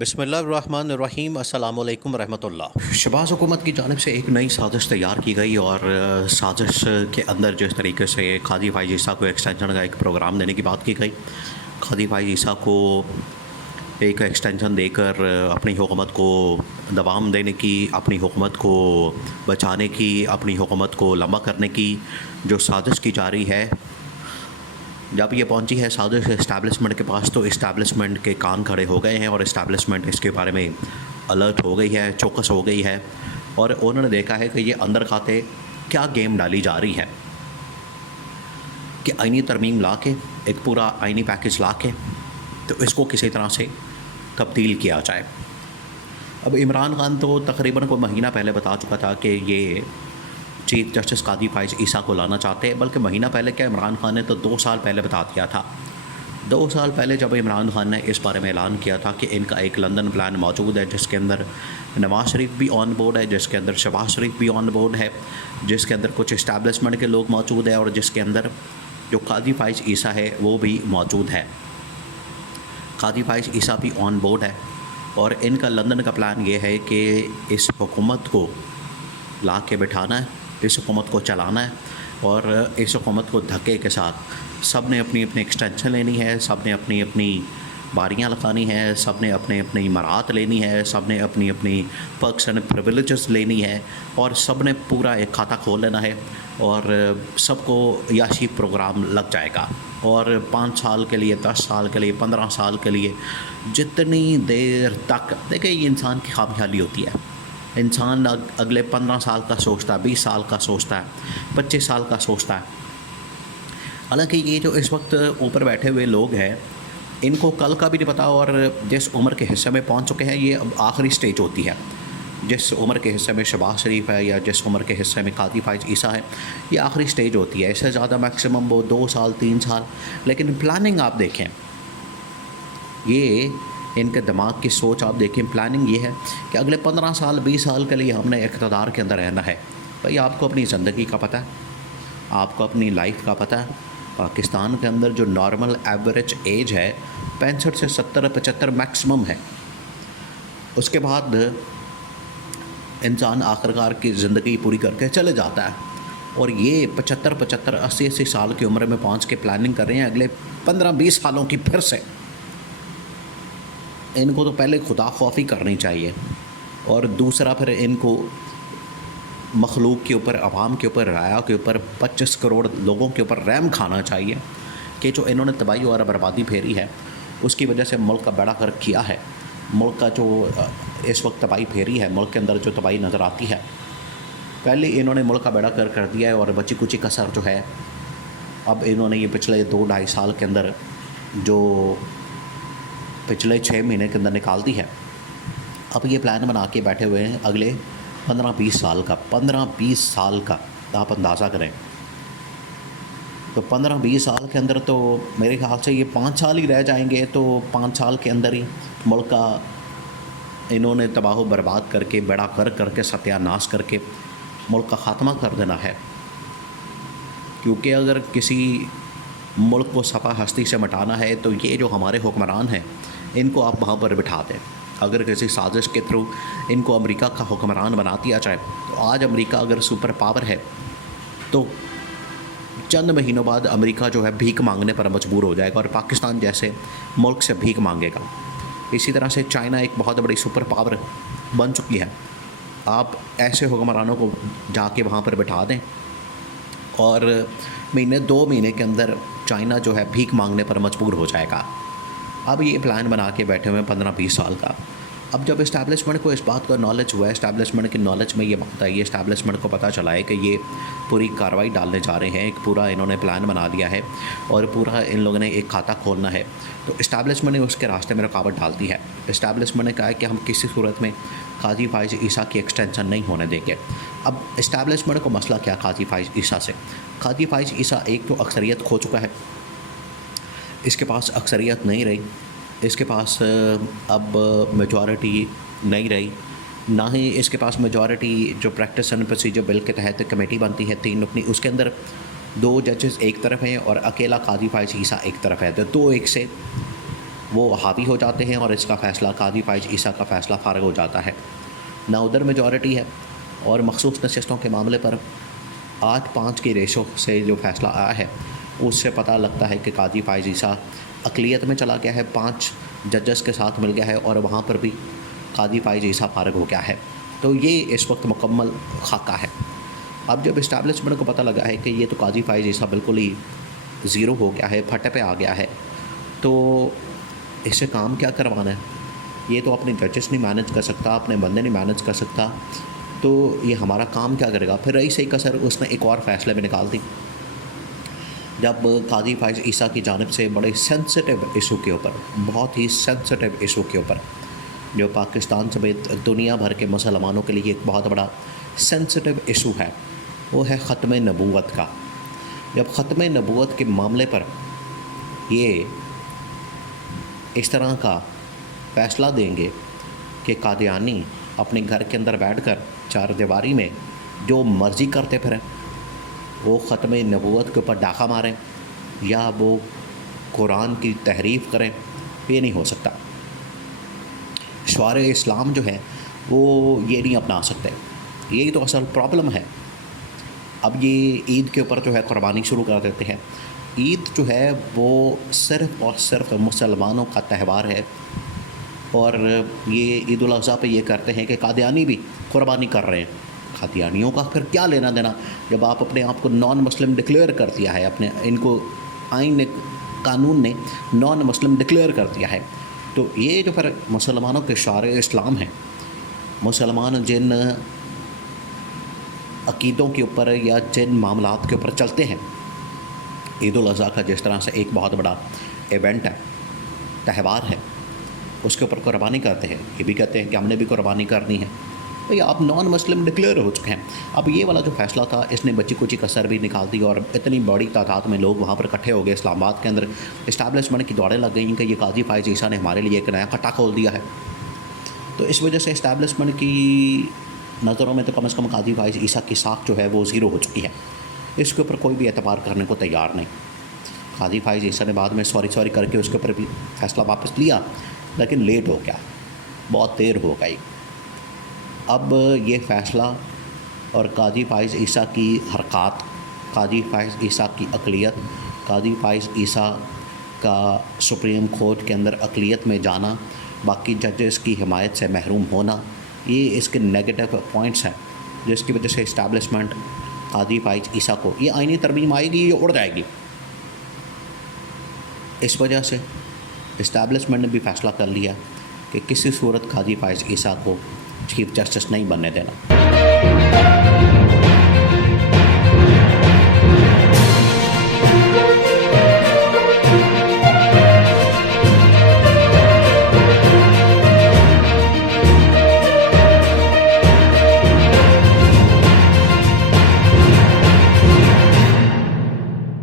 بسم اللہ الرحمن الرحیم، السلام علیکم ورحمۃ اللہ۔ شہباز حکومت کی جانب سے ایک نئی سازش تیار کی گئی اور سازش کے اندر جس طریقے سے قاضی فائز عیسیٰ کو ایکسٹینشن کا ایک پروگرام دینے کی بات کی گئی، قاضی فائز عیسیٰ کو ایک ایکسٹینشن دے کر اپنی حکومت کو دوام دینے کی، اپنی حکومت کو بچانے کی، اپنی حکومت کو لمبا کرنے کی جو سازش کی جاری ہے، جب یہ پہنچی ہے سازش اسٹیبلشمنٹ کے پاس تو اسٹیبلشمنٹ کے کان کھڑے ہو گئے ہیں اور اسٹیبلشمنٹ اس کے بارے میں الرٹ ہو گئی ہے، چوکس ہو گئی ہے، اور انہوں نے دیکھا ہے کہ یہ اندر کھاتے کیا گیم ڈالی جا رہی ہے کہ آئینی ترمیم لا کے، ایک پورا آئینی پیکج لا کے تو اس کو کسی طرح سے تبدیل کیا جائے۔ اب عمران خان تو تقریباً کوئی مہینہ پہلے بتا چکا تھا کہ یہ چیف جسٹس قاضی فائز عیسیٰ کو لانا چاہتے ہیں، بلکہ مہینہ پہلے کیا، عمران خان نے تو 2 سال پہلے بتا دیا تھا۔ 2 سال پہلے جب عمران خان نے اس بارے میں اعلان کیا تھا کہ ان کا ایک لندن پلان موجود ہے جس کے اندر نواز شریف بھی آن بورڈ ہے، جس کے اندر شہباز شریف بھی آن بورڈ ہے، جس کے اندر کچھ اسٹیبلشمنٹ کے لوگ موجود ہیں، اور جس کے اندر جو قاضی فائز عیسیٰ ہے وہ بھی موجود ہے۔ قاضی فائز عیسیٰ بھی آن بورڈ ہے اور ان کا لندن کا پلان یہ ہے کہ اس حکومت کو لا کے بٹھانا ہے، اس حکومت کو چلانا ہے، اور اس حکومت کو دھکے کے ساتھ سب نے اپنی اپنی ایکسٹینشن لینی ہے، سب نے اپنی اپنی باریاں لگانی ہے، سب نے اپنے اپنی مرات لینی ہے، سب نے اپنی اپنی پرکس اینڈ پریویلیجز لینی ہے، اور سب نے پورا ایک کھاتا کھول لینا ہے، اور سب کو یاشی پروگرام لگ جائے گا، اور 5 سال کے لیے، 10 سال کے لیے، 15 سال کے لیے، جتنی دیر تک، دیکھیں یہ انسان کی خام خیالی ہوتی ہے۔ انسان اگلے 15 سال کا سوچتا ہے، 20 سال کا سوچتا ہے، 25 سال کا سوچتا ہے۔ حالانکہ یہ جو اس وقت اوپر بیٹھے ہوئے لوگ ہیں ان کو کل کا بھی نہیں پتہ، اور جس عمر کے حصے میں پہنچ چکے ہیں یہ اب آخری سٹیج ہوتی ہے۔ جس عمر کے حصے میں شہباز شریف ہے یا جس عمر کے حصے میں قاضی فائز عیسیٰ ہے، یہ آخری سٹیج ہوتی ہے۔ اس سے زیادہ میکسیمم وہ 2 سال 3 سال، لیکن پلاننگ آپ دیکھیں، یہ ان کے دماغ کی سوچ آپ دیکھیں، پلاننگ یہ ہے کہ اگلے 15 سال 20 سال کے لیے ہم نے اقتدار کے اندر رہنا ہے۔ بھائی آپ کو اپنی زندگی کا پتہ ہے، آپ کو اپنی لائف کا پتہ ہے۔ پاکستان کے اندر جو نارمل ایوریج ایج ہے 65 سے 70 75 میکسیمم ہے، اس کے بعد انسان آخرکار کی زندگی پوری کر کے چلے جاتا ہے، اور یہ 75 80 سال کی عمر میں پہنچ کے پلاننگ کر رہے ہیں اگلے 15 20 سالوں کی پھر سے۔ ان کو تو پہلے خدا خوفی کرنی چاہیے، اور دوسرا پھر ان کو مخلوق کے اوپر، عوام کے اوپر، رعایا کے اوپر، 25 کروڑ لوگوں کے اوپر رحم کھانا چاہیے کہ جو انہوں نے تباہی اور بربادی پھیری ہے اس کی وجہ سے ملک کا بیڑا غرق کیا ہے۔ ملک کا جو اس وقت تباہی پھیری ہے، ملک کے اندر جو تباہی نظر آتی ہے، پہلے انہوں نے ملک کا بیڑا غرق کر دیا ہے، اور بچی کچی کسر جو ہے اب انہوں نے یہ پچھلے 2 ڈھائی سال کے اندر جو پچھلے 6 مہینے کے اندر نکال دی ہے۔ اب یہ پلان بنا کے بیٹھے ہوئے ہیں اگلے 15-20 سال کا، 15-20 سال کا آپ اندازہ کریں تو 15-20 سال کے اندر تو میرے خیال سے یہ 5 سال ہی رہ جائیں گے، تو 5 سال کے اندر ہی ملک کا انہوں نے تباہ و برباد کر کے، بیڑا غرق کر کے، ستیہ ناش کر کے ملک کا خاتمہ کر دینا ہے۔ کیونکہ اگر کسی ملک کو صفحہ ہستی سے مٹانا ہے تو یہ جو ہمارے حکمران ہیں ان کو آپ وہاں پر بٹھا دیں۔ اگر کسی سازش کے تھرو ان کو امریکہ کا حکمران بنا دیا جائے تو آج امریکہ اگر سپر پاور ہے تو چند مہینوں بعد امریکہ جو ہے بھیک مانگنے پر مجبور ہو جائے گا، اور پاکستان جیسے ملک سے بھیک مانگے گا۔ اسی طرح سے چائنا ایک بہت بڑی سپر پاور بن چکی ہے۔ آپ ایسے حکمرانوں کو جا کے وہاں پر بٹھا دیں اور 2 مہینے کے اندر چائنا جو ہے بھیک مانگنے پر مجبور ہو جائے گا۔ اب یہ پلان بنا کے بیٹھے ہوئے 15-20 سال کا۔ اب جب اسٹیبلشمنٹ کو اس بات کا نالج ہوا ہے، اسٹیبلشمنٹ کی نالج میں یہ بات آئی ہے، اسٹیبلشمنٹ کو پتہ چلا ہے کہ یہ پوری کارروائی ڈالنے جا رہے ہیں، ایک پورا انہوں نے پلان بنا دیا ہے اور پورا ان لوگوں نے ایک کھاتا کھولنا ہے، تو اسٹیبلشمنٹ نے اس کے راستے میں رکاوٹ ڈال دی ہے۔ اسٹیبلشمنٹ نے کہا ہے کہ ہم کسی صورت میں قاضی فائز عیسیٰ کی ایکسٹینشن نہیں ہونے دیں گے۔ اب اسٹیبلشمنٹ کو مسئلہ کیا قاضی فائز عیسیٰ سے؟ قاضی فائز عیسیٰ ایک تو اکثریت کھو چکا ہے، اس کے پاس اکثریت نہیں رہی، اس کے پاس اب میجورٹی نہیں رہی، نہ ہی اس کے پاس میجورٹی جو پریکٹس اینڈ پروسیجر بل کے تحت کمیٹی بنتی ہے 3 رکنی، اس کے اندر 2 ججز ایک طرف ہیں اور اکیلا قاضی فائز عیسیٰ ایک طرف ہے، تو 2-1 سے وہ حاوی ہو جاتے ہیں اور اس کا فیصلہ قاضی فائز عیسیٰ کا فیصلہ فارغ ہو جاتا ہے. نہ ادھر میجورٹی ہے اور مخصوص نشستوں کے معاملے پر 8-5 کی ریشو سے جو فیصلہ آیا ہے اس سے پتہ لگتا ہے کہ قاضی فائز عیسیٰ اقلیت میں چلا گیا ہے, 5 ججز کے ساتھ مل گیا ہے اور وہاں پر بھی قاضی فائز عیسیٰ فارغ ہو گیا ہے. تو یہ اس وقت مکمل خاکہ ہے. اب جب اسٹیبلشمنٹ کو پتہ لگا ہے کہ یہ تو قاضی فائز عیسیٰ بالکل ہی زیرو ہو گیا ہے, پھٹے پہ آ گیا ہے, تو اس سے کام کیا کروانا ہے؟ یہ تو اپنے ججز نہیں مینج کر سکتا, اپنے بندے نہیں مینج کر سکتا, تو یہ ہمارا کام کیا کرے گا؟ پھر رئیس کا سر اس نے ایک اور فیصلے میں نکال دی. جب قاضی فائز عیسیٰ کی جانب سے بڑے سینسٹیو ایشو کے اوپر, بہت ہی سینسٹیو ایشو کے اوپر, جو پاکستان سمیت دنیا بھر کے مسلمانوں کے لیے ایک بہت بڑا سینسٹیو ایشو ہے, وہ ہے ختم نبوت کا. جب ختم نبوت کے معاملے پر یہ اس طرح کا فیصلہ دیں گے کہ قادیانی اپنے گھر کے اندر بیٹھ کر چار دیواری میں جو مرضی کرتے پھریں, وہ ختم نبوت کے اوپر ڈاکہ ماریں یا وہ قرآن کی تحریف کریں, یہ نہیں ہو سکتا. شعار اسلام جو ہے وہ یہ نہیں اپنا سکتے. یہی تو اصل پرابلم ہے. اب یہ عید کے اوپر جو ہے قربانی شروع کر دیتے ہیں. عید جو ہے وہ صرف اور صرف مسلمانوں کا تہوار ہے, اور یہ عید الاضحیٰ پہ یہ کرتے ہیں کہ قادیانی بھی قربانی کر رہے ہیں. قادیانیوں کا پھر کیا لینا دینا جب آپ اپنے آپ کو نان مسلم ڈکلیئر کر دیا ہے, اپنے ان کو آئین نے, قانون نے نان مسلم ڈکلیئر کر دیا ہے. تو یہ جو پھر مسلمانوں کے شعار اسلام ہیں, مسلمان جن عقیدوں کے اوپر یا جن معاملات کے اوپر چلتے ہیں, عید الاضحیٰ کا جس طرح سے ایک بہت بڑا ایونٹ ہے, تہوار ہے, اس کے اوپر قربانی کرتے ہیں, یہ بھی کہتے ہیں کہ ہم نے بھی قربانی کرنی ہے. بھئی آپ نان مسلم ڈکلیئر ہو چکے ہیں. اب یہ والا جو فیصلہ تھا اس نے بچی کچی کا سر بھی نکال دی, اور اتنی بڑی تعداد میں لوگ وہاں پر اکٹھے ہو گئے اسلام آباد کے اندر. اسٹیبلشمنٹ کی دوڑیں لگ گئیں کہ یہ قاضی فائز عیسیٰ نے ہمارے لیے ایک نیا کٹا کھول دیا ہے. تو اس وجہ سے اسٹیبلشمنٹ کی نظروں میں تو کم از کم قاضی فائز عیسیٰ کی ساکھ جو ہے وہ زیرو ہو چکی ہے. اس کے اوپر کوئی بھی اعتبار کرنے کو تیار نہیں. قاضی فائز عیسیٰ نے بعد میں سوری کر کے اس کے اوپر بھی فیصلہ واپس لیا, لیکن لیٹ ہو گیا, بہت دیر ہو گئی. اب یہ فیصلہ اور قاضی فائز عیسیٰ کی حرکات, قاضی فائز عیسیٰ کی اقلیت, قاضی فائز عیسیٰ کا سپریم کورٹ کے اندر اقلیت میں جانا, باقی ججز کی حمایت سے محروم ہونا, یہ اس کے نیگیٹو پوائنٹس ہیں جس کی وجہ سے اسٹیبلشمنٹ قاضی فائز عیسیٰ کو, یہ آئینی ترمیم آئے گی, یہ اڑ جائے گی. اس وجہ سے اسٹیبلشمنٹ نے بھی فیصلہ کر لیا کہ کسی صورت قاضی فائز عیسیٰ کو چیف جسٹس نہیں بننے دینا.